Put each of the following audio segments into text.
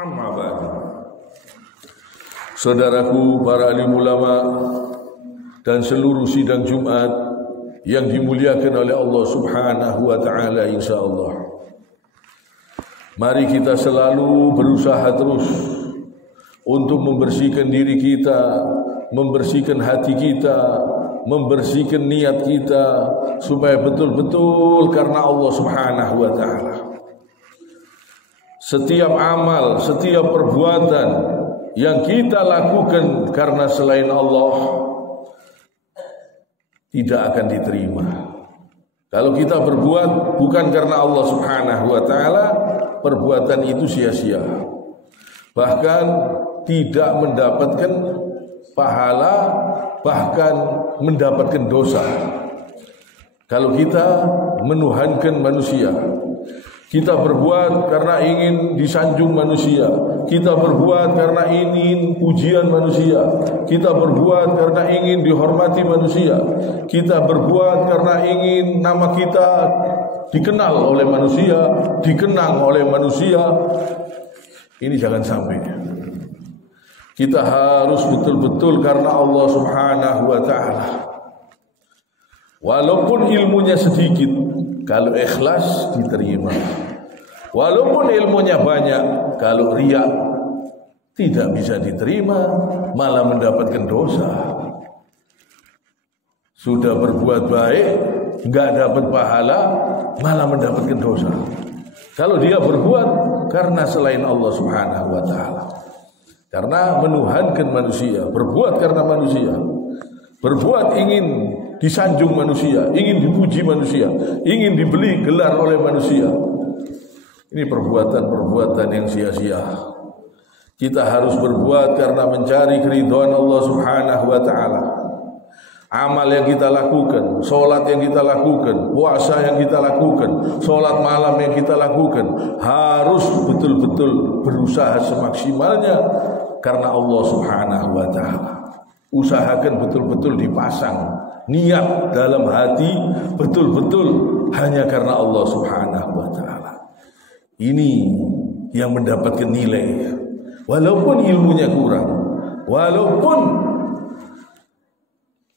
Amma ba'du. Saudaraku para alim ulama dan seluruh sidang Jumat yang dimuliakan oleh Allah Subhanahu wa taala, insyaallah. Mari kita selalu berusaha terus untuk membersihkan diri kita, membersihkan hati kita, membersihkan niat kita supaya betul-betul karena Allah Subhanahu wa taala. Setiap amal, setiap perbuatan yang kita lakukan karena selain Allah tidak akan diterima. Kalau kita berbuat bukan karena Allah Subhanahu wa taala, perbuatan itu sia-sia. Bahkan tidak mendapatkan pahala, bahkan mendapatkan dosa. Kalau kita menuhankan manusia, kita berbuat karena ingin disanjung manusia, kita berbuat karena ingin pujian manusia, kita berbuat karena ingin dihormati manusia, kita berbuat karena ingin nama kita dikenal oleh manusia, dikenang oleh manusia. Ini jangan sampai. Kita harus betul-betul karena Allah Subhanahu wa taala. Walaupun ilmunya sedikit, kalau ikhlas diterima. Walaupun ilmunya banyak, kalau riya tidak bisa diterima, malah mendapatkan dosa. Sudah berbuat baik, enggak dapat pahala, malah mendapatkan dosa. Kalau dia berbuat karena selain Allah Subhanahu wa taala. Karena menuhankan manusia, berbuat karena manusia, berbuat ingin disanjung manusia, ingin dipuji manusia, ingin dibeli gelar oleh manusia. Ini perbuatan-perbuatan yang sia-sia. Kita harus berbuat karena mencari keridhaan Allah Subhanahu wa taala. Amal yang kita lakukan, sholat yang kita lakukan, puasa yang kita lakukan, sholat malam yang kita lakukan, harus betul-betul berusaha semaksimalnya karena Allah Subhanahu wa taala. Usahakan betul-betul dipasang niat dalam hati, betul-betul hanya karena Allah Subhanahu wa taala. Ini yang mendapatkan nilai. Walaupun ilmunya kurang, walaupun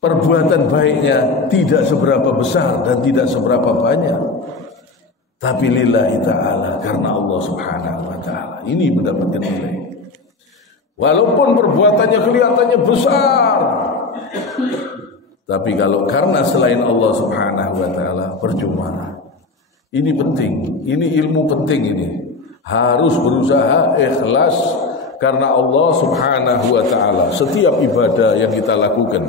perbuatan baiknya tidak seberapa besar dan tidak seberapa banyak, tapi lillahi ta'ala, karena Allah Subhanahu wa ta'ala, ini mendapatkan nilai. Walaupun perbuatannya kelihatannya besar, tapi kalau karena selain Allah Subhanahu wa ta'ala, percuma. Ini penting, ini ilmu penting ini. Harus berusaha ikhlas karena Allah Subhanahu wa ta'ala setiap ibadah yang kita lakukan.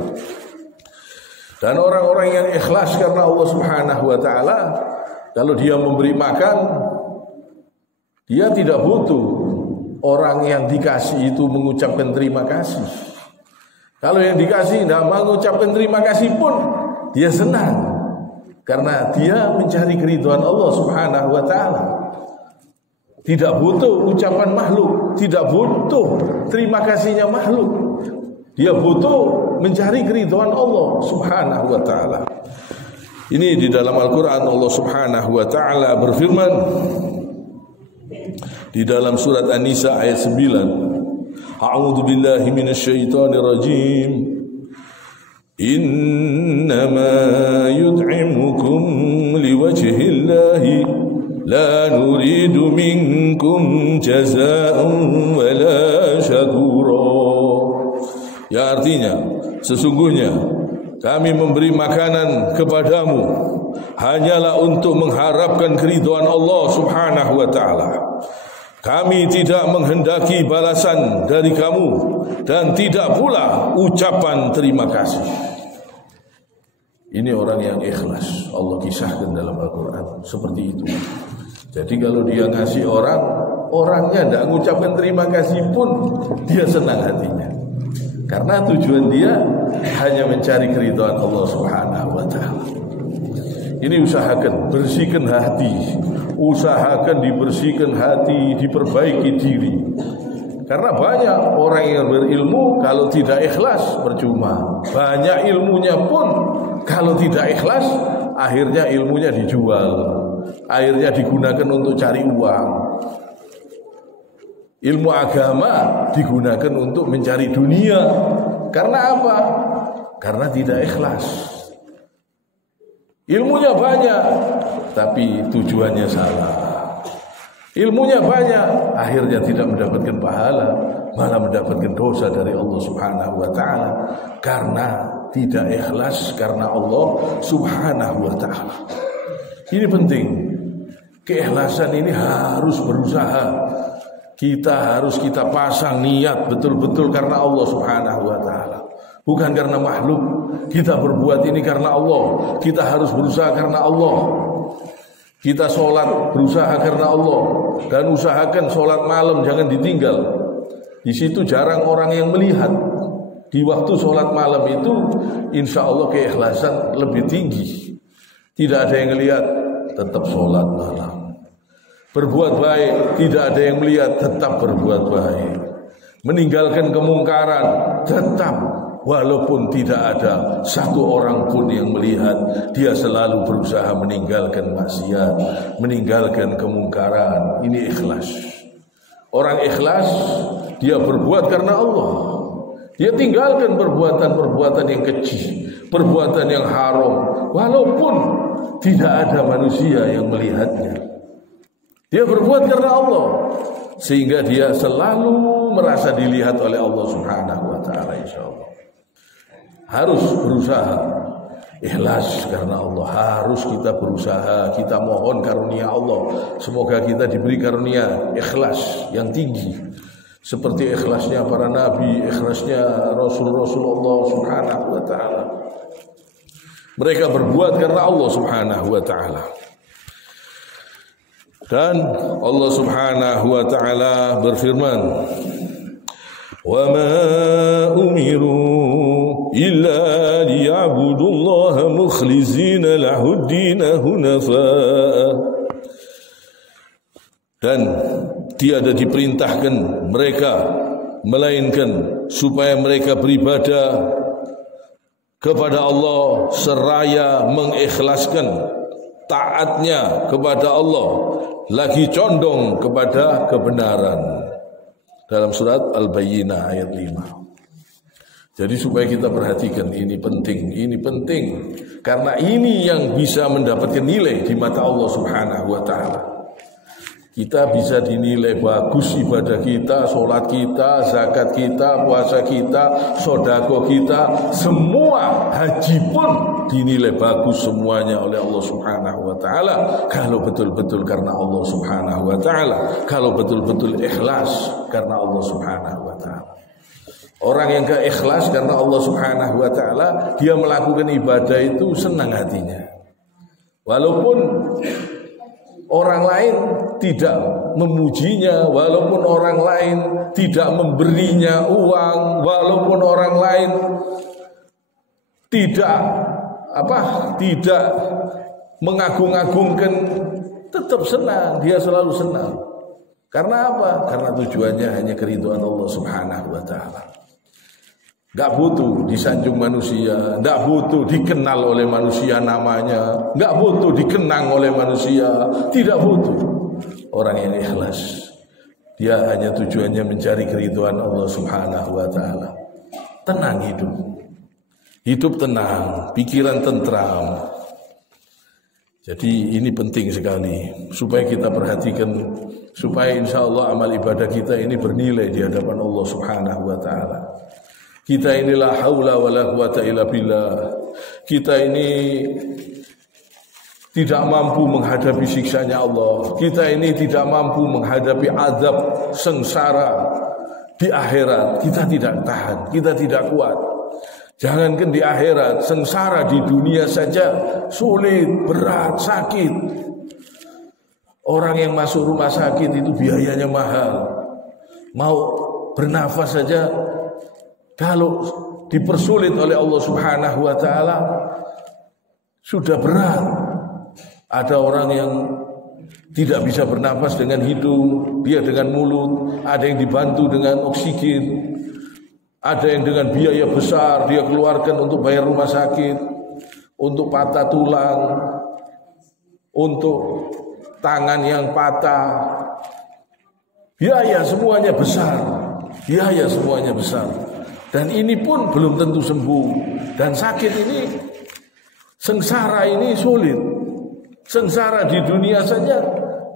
Dan orang-orang yang ikhlas karena Allah Subhanahu wa ta'ala, kalau dia memberi makan, dia tidak butuh orang yang dikasih itu mengucapkan terima kasih. Kalau yang dikasih tidak mengucapkan terima kasih pun, dia senang. Karena dia mencari keridhaan Allah Subhanahu wa ta'ala. Tidak butuh ucapan makhluk, tidak butuh terima kasihnya makhluk. Dia butuh mencari keridhaan Allah Subhanahu wa ta'ala. Ini di dalam Al-Quran Allah Subhanahu wa ta'ala berfirman di dalam surat An-Nisa ayat 9. A'udzu billahi minasyaitonir rajim. Innama yud'imukum liwajhillahi la nuridu minkum jazaa'an wala syakura. Ya, artinya sesungguhnya kami memberi makanan kepadamu hanyalah untuk mengharapkan keridhaan Allah Subhanahu wa ta'ala. Kami tidak menghendaki balasan dari kamu dan tidak pula ucapan terima kasih. Ini orang yang ikhlas. Allah kisahkan dalam Al-Quran seperti itu. Jadi kalau dia ngasih orang, orangnya tidak mengucapkan terima kasih pun dia senang hatinya. Karena tujuan dia hanya mencari keridhaan Allah Subhanahu wa ta'ala. Ini usahakan, bersihkan hati. Usahakan dibersihkan hati, diperbaiki diri. Karena banyak orang yang berilmu kalau tidak ikhlas percuma. Banyak ilmunya pun kalau tidak ikhlas akhirnya ilmunya dijual. Akhirnya digunakan untuk cari uang. Ilmu agama digunakan untuk mencari dunia. Karena apa? Karena tidak ikhlas. Ilmunya banyak, tapi tujuannya salah. Ilmunya banyak, akhirnya tidak mendapatkan pahala, malah mendapatkan dosa dari Allah Subhanahu wa ta'ala. Karena tidak ikhlas karena Allah Subhanahu wa ta'ala. Ini penting. Keikhlasan ini harus berusaha. Kita pasang niat betul-betul karena Allah Subhanahu wa ta'ala. Bukan karena makhluk. Kita berbuat ini karena Allah. Kita harus berusaha karena Allah. Kita sholat berusaha karena Allah. Dan usahakan sholat malam jangan ditinggal. Di situ jarang orang yang melihat. Di waktu sholat malam itu insya Allah keikhlasan lebih tinggi. Tidak ada yang melihat, tetap sholat malam. Berbuat baik, tidak ada yang melihat, tetap berbuat baik. Meninggalkan kemungkaran, tetap. Walaupun tidak ada satu orang pun yang melihat, dia selalu berusaha meninggalkan maksiat, meninggalkan kemungkaran. Ini ikhlas. Orang ikhlas, dia berbuat karena Allah. Dia tinggalkan perbuatan-perbuatan yang keji, perbuatan yang haram, walaupun tidak ada manusia yang melihatnya. Dia berbuat karena Allah, sehingga dia selalu merasa dilihat oleh Allah Subhanahu wa ta'ala. Insyaallah harus berusaha ikhlas karena Allah. Harus kita berusaha, kita mohon karunia Allah. Semoga kita diberi karunia ikhlas yang tinggi, seperti ikhlasnya para nabi, ikhlasnya Rasul-Rasul Allah Subhanahu wa ta'ala. Mereka berbuat karena Allah Subhanahu wa ta'ala. Dan Allah Subhanahu wa ta'ala berfirman, "Wa ma umiru illa liya'budullaha mukhlishina lahud-din hunafa." Dan tiada diperintahkan mereka melainkan supaya mereka beribadah kepada Allah seraya mengikhlaskan taatnya kepada Allah, lagi condong kepada kebenaran. Dalam surat Al-Bayyinah ayat 5. Jadi supaya kita perhatikan, ini penting karena ini yang bisa mendapatkan nilai di mata Allah Subhanahu wa ta'ala. Kita bisa dinilai bagus ibadah kita, sholat kita, zakat kita, puasa kita, sodako kita, semua, haji pun dinilai bagus semuanya oleh Allah Subhanahu wa ta'ala. Kalau betul-betul karena Allah Subhanahu wa ta'ala, kalau betul-betul ikhlas karena Allah Subhanahu wa ta'ala. Orang yang gak ikhlas karena Allah Subhanahu wa ta'ala, dia melakukan ibadah itu senang hatinya. Walaupun orang lain tidak memujinya, walaupun orang lain tidak memberinya uang, walaupun orang lain tidak mengagung-agungkan, tetap senang, dia selalu senang. Karena apa? Karena tujuannya hanya keridhaan Allah Subhanahu wa ta'ala. Gak butuh disanjung manusia, gak butuh dikenal oleh manusia namanya, gak butuh dikenang oleh manusia, tidak butuh. Orang yang ikhlas, dia hanya tujuannya mencari keridhaan Allah Subhanahu wa ta'ala. Tenang hidup tenang, pikiran tentram. Jadi ini penting sekali supaya kita perhatikan, supaya insya Allah amal ibadah kita ini bernilai di hadapan Allah Subhanahu wa ta'ala. Kita ini la haula wa la quwata illa billah. Kita ini tidak mampu menghadapi siksanya Allah. Kita ini tidak mampu menghadapi azab sengsara di akhirat. Kita tidak tahan, kita tidak kuat. Jangankan di akhirat, sengsara di dunia saja sulit, berat, sakit. Orang yang masuk rumah sakit itu biayanya mahal. Mau bernafas saja, kalau dipersulit oleh Allah Subhanahu wa ta'ala, sudah berat. Ada orang yang tidak bisa bernafas dengan hidung, dia dengan mulut. Ada yang dibantu dengan oksigen. Ada yang dengan biaya besar dia keluarkan untuk bayar rumah sakit, untuk patah tulang, untuk tangan yang patah. Biaya semuanya besar. Biaya semuanya besar. Dan ini pun belum tentu sembuh. Dan sakit ini, sengsara ini sulit. Sengsara di dunia saja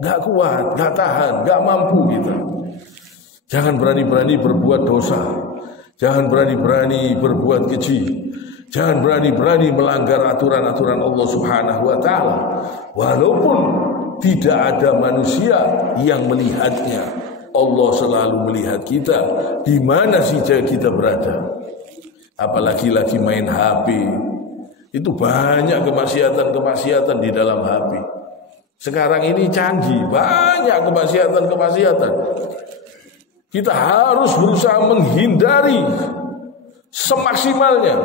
gak kuat, gak tahan, gak mampu kita. Jangan berani-berani berbuat dosa. Jangan berani-berani berbuat keji. Jangan berani-berani melanggar aturan-aturan Allah Subhanahu wa ta'ala. Walaupun tidak ada manusia yang melihatnya, Allah selalu melihat kita di mana saja kita berada. Apalagi lagi main HP. Itu banyak kemaksiatan-kemaksiatan di dalam HP. Sekarang ini canggih, banyak kemaksiatan-kemaksiatan. Kita harus berusaha menghindari semaksimalnya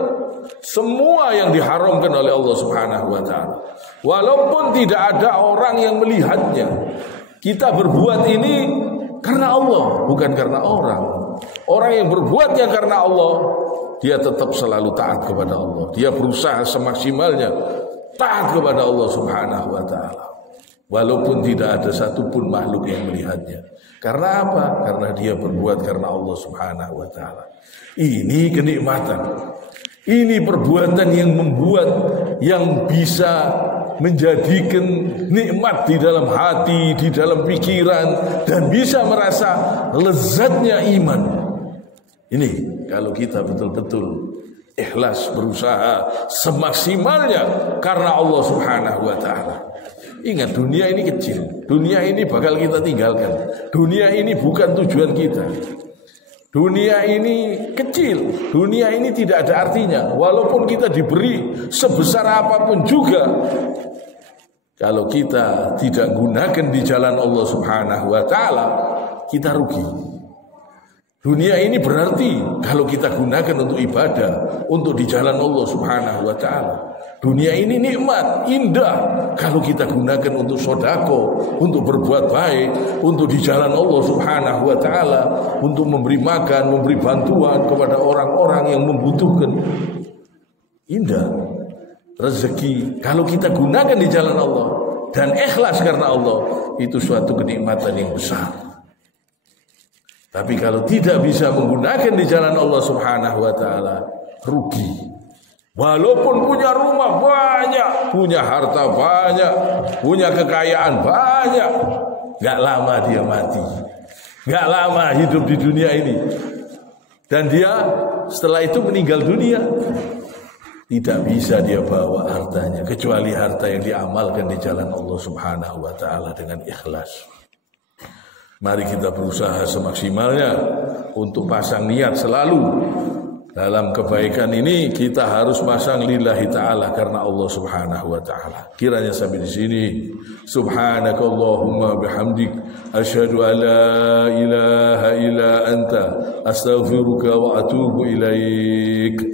semua yang diharamkan oleh Allah Subhanahu wa ta'ala. Walaupun tidak ada orang yang melihatnya, kita berbuat ini karena Allah, bukan karena orang. Orang yang berbuatnya karena Allah, dia tetap selalu taat kepada Allah. Dia berusaha semaksimalnya taat kepada Allah Subhanahu wa ta'ala. Walaupun tidak ada satupun makhluk yang melihatnya. Karena apa? Karena dia berbuat karena Allah Subhanahu wa ta'ala. Ini kenikmatan. Ini perbuatan yang membuat, yang bisa menjadikan nikmat di dalam hati, di dalam pikiran, dan bisa merasa lezatnya iman. Ini kalau kita betul-betul ikhlas berusaha semaksimalnya karena Allah Subhanahu wa ta'ala. Ingat, dunia ini kecil. Dunia ini bakal kita tinggalkan. Dunia ini bukan tujuan kita. Dunia ini kecil, dunia ini tidak ada artinya. Walaupun kita diberi sebesar apapun juga, kalau kita tidak gunakan di jalan Allah Subhanahu wa ta'ala, kita rugi. Dunia ini berarti kalau kita gunakan untuk ibadah, untuk di jalan Allah Subhanahu wa ta'ala. Dunia ini nikmat, indah kalau kita gunakan untuk sedekah, untuk berbuat baik, untuk di jalan Allah Subhanahu wa ta'ala, untuk memberi makan, memberi bantuan kepada orang-orang yang membutuhkan. Indah rezeki kalau kita gunakan di jalan Allah dan ikhlas karena Allah, itu suatu kenikmatan yang besar. Tapi kalau tidak bisa menggunakan di jalan Allah Subhanahu wa ta'ala, rugi. Walaupun punya rumah banyak, punya harta banyak, punya kekayaan banyak, gak lama dia mati. Gak lama hidup di dunia ini. Dan dia setelah itu meninggal dunia. Tidak bisa dia bawa hartanya, kecuali harta yang diamalkan di jalan Allah Subhanahu wa ta'ala dengan ikhlas. Mari kita berusaha semaksimalnya untuk pasang niat selalu. Dalam kebaikan ini kita harus pasang lillahi ta'ala karena Allah Subhanahu wa ta'ala. Kiranya sampai di sini. Subhanakallahumma bihamdik asyhadu an la ilaha illa anta astaghfiruka wa atubu ilaik.